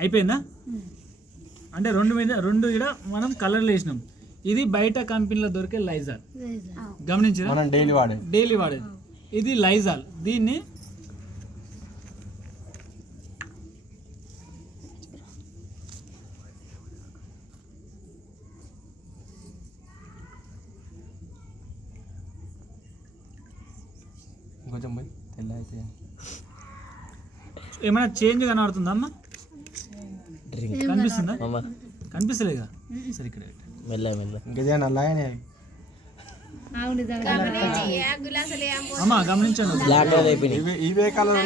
అయిపోయిందా? అంటే రెండు ఇక్కడ మనం కలర్లు వేసినాం. ఇది బయట కంపెనీలో దొరికే లైజాల్, గమనించరా? మనం డైలీ వాడేది. ఇది లైజాల్. దీన్ని కొంచెం పోయి తెల్ల అయితే ఏమైనా చేంజ్ కనబడుతుందా అమ్మా? కనిపిస్తుందా? కనిపిస్తలేదా? సరే ఇక్కడ ఇంకా నల్లగానే అమ్మా గమనించండి. ఇవే కలర్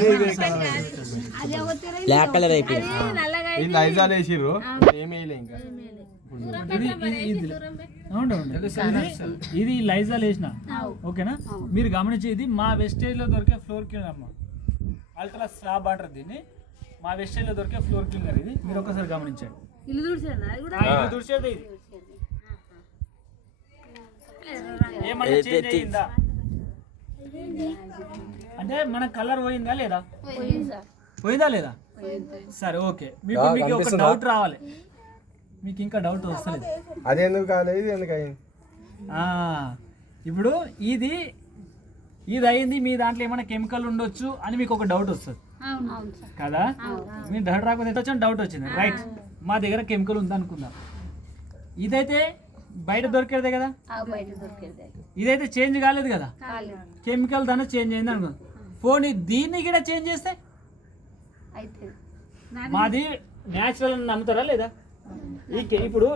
బ్లాక్ కలర్ అయిపోయింది. లైజాల్ వేసిర్రు, ఏమి వేయలే ఇంకా. ఇది లైజాల్ వేసిన, ఓకేనా? మీరు గమనించి ఇది మా వెస్టేజ్ లో దొరికే ఫ్లోర్ క్లీనర్ అమ్మ, అల్ట్రా స్లాబ్ అంటారు దీన్ని. మా వెస్టేజ్ లో దొరికే ఫ్లోర్ క్లీనర్ ఇది. మీరు ఒకసారి గమనించండి. తుడిచేది ఇది ఏమన్నా చేంజ్ అయ్యిందా అంటే మన కలర్ పోయిందా లేదా? పోయిందా లేదా? సరే ఓకే. మీకు ఒక డౌట్ రావాలి, మీకు ఇంకా డౌట్ వస్తలేదు. అది ఎందుకు కాలేదు, ఇది ఎందుకు అయింది? ఇప్పుడు ఇది అయింది, మీ దాంట్లో ఏమైనా కెమికల్ ఉండొచ్చు అని మీకు ఒక డౌట్ వస్తుంది కదా? మీ డౌట్ రాకపోతే ఎట్లా వచ్చిన డౌట్ వచ్చింది, రైట్? మా దగ్గర కెమికల్ ఉంది అనుకుందాం. ఇదైతే బయట దొరికేదే కదా, ఇదైతే చేంజ్ కాలేదు కదా, కెమికల్ దాన్ని చేంజ్ అయింది అనుకుందాం. పోనీ దీన్ని కూడా చేంజ్ చేస్తే మాది న్యాచురల్ అని నమ్ముతారా లేదా? ఇప్పుడు